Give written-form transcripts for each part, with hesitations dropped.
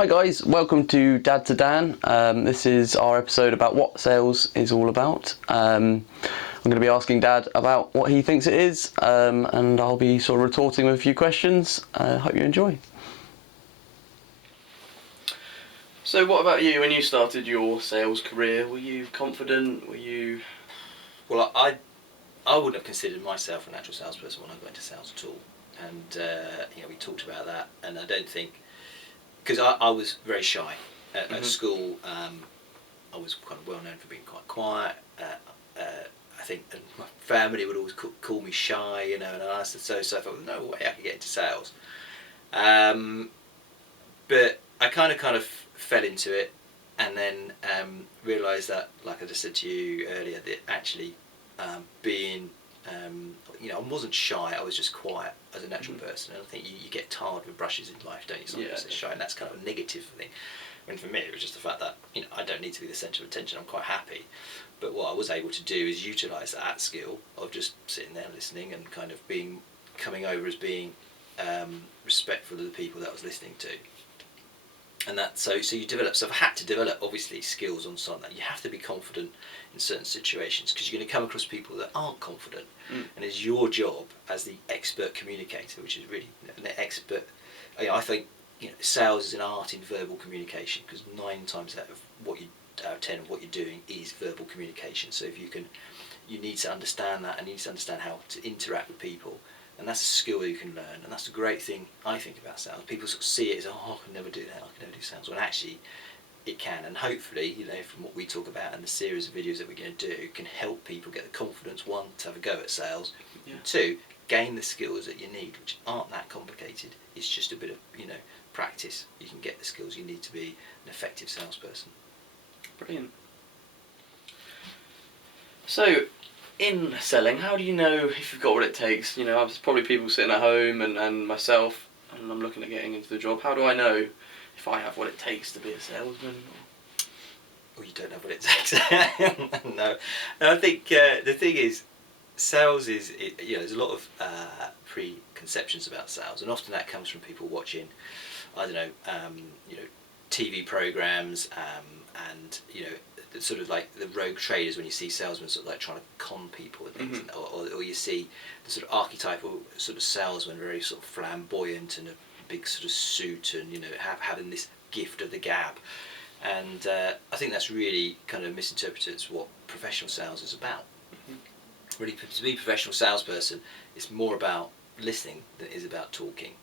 Hi guys, welcome to Dad to Dan. This is our episode about what sales is all about. I'm going to be asking Dad about what he thinks it is, and I'll be sort of retorting with a few questions. Hope you enjoy. So what about you? When you started your sales career, were you confident? Were you... Well, I wouldn't have considered myself a natural salesperson when I got into sales at all. And we talked about that, and I don't think, because I was very shy at school. I was kind of well known for being quite quiet. I think my family would always call me shy, and I said so I thought, no way I could get into sales. But I kind of fell into it, and then realised that, like I just said to you earlier, that actually being I wasn't shy, I was just quiet as a natural person. And I think you get tarred with brushes in life, don't you? Sometimes it's shy, and that's kind of a negative thing. When for me, it was just the fact that I don't need to be the centre of attention. I'm quite happy. But what I was able to do is utilise that skill of just sitting there listening and kind of coming over as being respectful of the people that I was listening to. And that so you develop. So I've had to develop obviously skills on something that you have to be confident in certain situations, because you're going to come across people that aren't confident, and it's your job as the expert communicator, which is really an expert. I think sales is an art in verbal communication, because 9 times out of 10 of what you're doing is verbal communication. So if you need to understand that, and you need to understand how to interact with people. And that's a skill you can learn, and that's the great thing I think about sales. People sort of see it as, I can never do that, I can never do sales. When actually it can, and hopefully, from what we talk about and the series of videos that we're going to do, can help people get the confidence, 1, to have a go at sales, and 2, gain the skills that you need, which aren't that complicated. It's just a bit of practice. You can get the skills you need to be an effective salesperson. Brilliant. So, in selling, how do you know if you've got what it takes? There's probably people sitting at home and myself, and I'm looking at getting into the job. How do I know if I have what it takes to be a salesman? Well, you don't have what it takes. No, I think the thing is, sales is, there's a lot of preconceptions about sales, and often that comes from people watching, TV programs, and sort of like the rogue traders, when you see salesmen sort of like trying to con people and things, or you see the sort of archetypal sort of salesman, very sort of flamboyant and a big sort of suit, and having this gift of the gab, and I think that's really kind of misinterpreted what professional sales is about. Really, to be a professional salesperson, it's more about listening than it is about talking.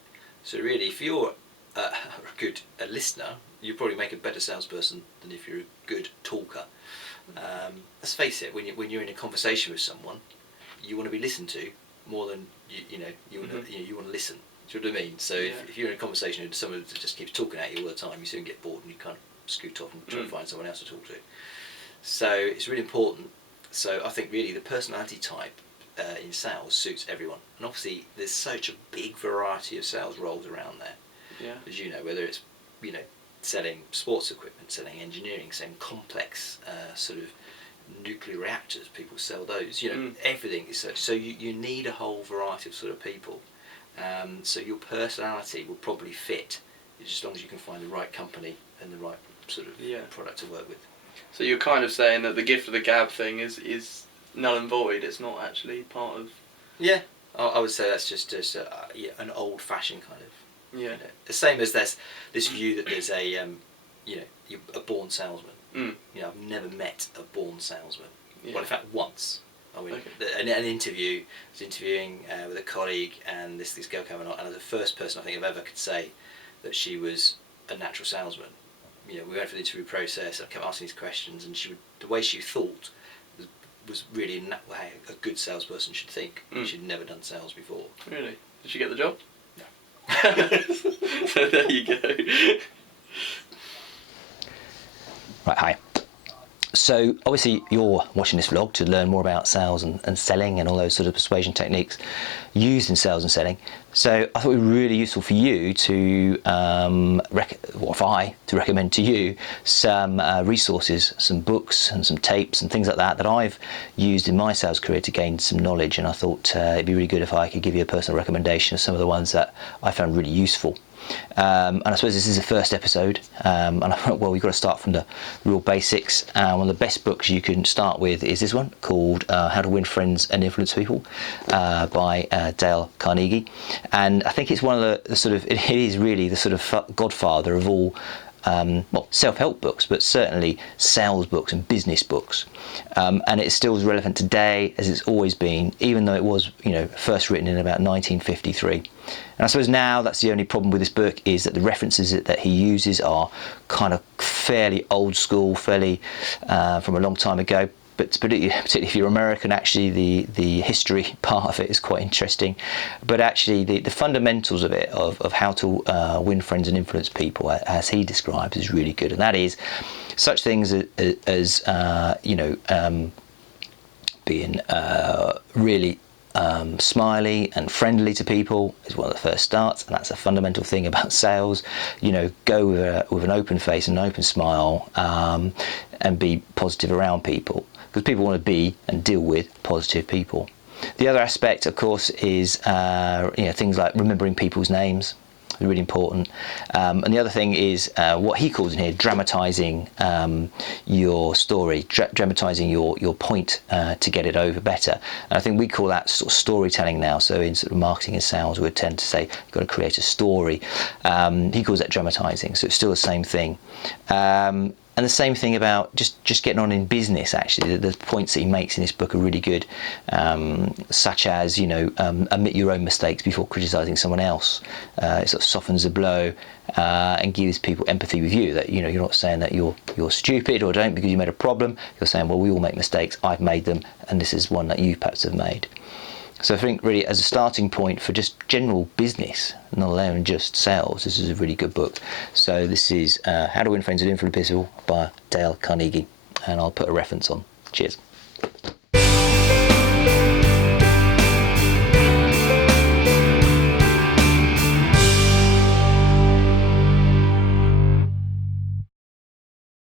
So really, if you're a good listener, you probably make a better salesperson than if you're a good talker. Let's face it, when you're in a conversation with someone, you want to be listened to more than you want to listen. Do you know what I mean? So if you're in a conversation with someone that just keeps talking at you all the time, you soon get bored and you kind of scoot off and try to find someone else to talk to. So it's really important. So I think really the personality type in sales suits everyone, and obviously there's such a big variety of sales roles around there. Yeah. As you know, whether it's selling sports equipment, selling engineering, selling complex sort of nuclear reactors, people sell those. Everything is such. So you need a whole variety of sort of people. So your personality will probably fit, just as long as you can find the right company and the right sort of product to work with. So you're kind of saying that the gift of the gab thing is null and void. It's not actually part of. Yeah, I would say that's just an old-fashioned kind of. Yeah. The same as there's this view that there's a you're a born salesman. I've never met a born salesman. Well, in fact, once. An interview. I was interviewing with a colleague, and this girl came on, and the first person I think I've ever could say that she was a natural salesman. We went through the interview process. I kept asking these questions, and the way she thought was really how a good salesperson should think. She'd never done sales before. Really? Did she get the job? No. So there you go. Right, hi. So obviously you're watching this vlog to learn more about sales and selling and all those sort of persuasion techniques used in sales and selling. So I thought it would be really useful for you to, recommend to you some resources, some books and some tapes and things like that I've used in my sales career to gain some knowledge. And I thought it'd be really good if I could give you a personal recommendation of some of the ones that I found really useful. And I suppose this is the first episode, and I thought, well, we've got to start from the real basics. One of the best books you can start with is this one called How to Win Friends and Influence People by Dale Carnegie. And I think it's one of the sort of, it is really the sort of godfather of all well, self-help books, but certainly sales books and business books, and it's still as relevant today as it's always been, even though it was, you know, first written in about 1953. And I suppose now that's the only problem with this book, is that the references that he uses are kind of fairly old school, fairly from a long time ago. But particularly if you're American, actually the history part of it is quite interesting. But actually the fundamentals of it, of how to win friends and influence people, as he describes, is really good. And that is such things as you know, being really smiley and friendly to people is one of the first starts, and that's a fundamental thing about sales. You know, go with an open face and an open smile, and be positive around people, because people want to be and deal with positive people. The other aspect, of course, is you know, things like remembering people's names. Really important. And the other thing is what he calls in here dramatising your story, dramatising your point to get it over better. And I think we call that sort of storytelling now. So in sort of marketing and sales, we would tend to say you've got to create a story. He calls that dramatising. So it's still the same thing. And the same thing about just getting on in business, actually. The points that he makes in this book are really good, such as, you know, admit your own mistakes before criticising someone else. It sort of softens the blow and gives people empathy with you, that, you know, you're not saying that you're stupid or don't because you made a problem. You're saying, well, we all make mistakes, I've made them, and this is one that you perhaps have made. So I think really as a starting point for just general business, not alone just sales, this is a really good book. So this is How to Win Friends and Influence People by Dale Carnegie, and I'll put a reference on. Cheers.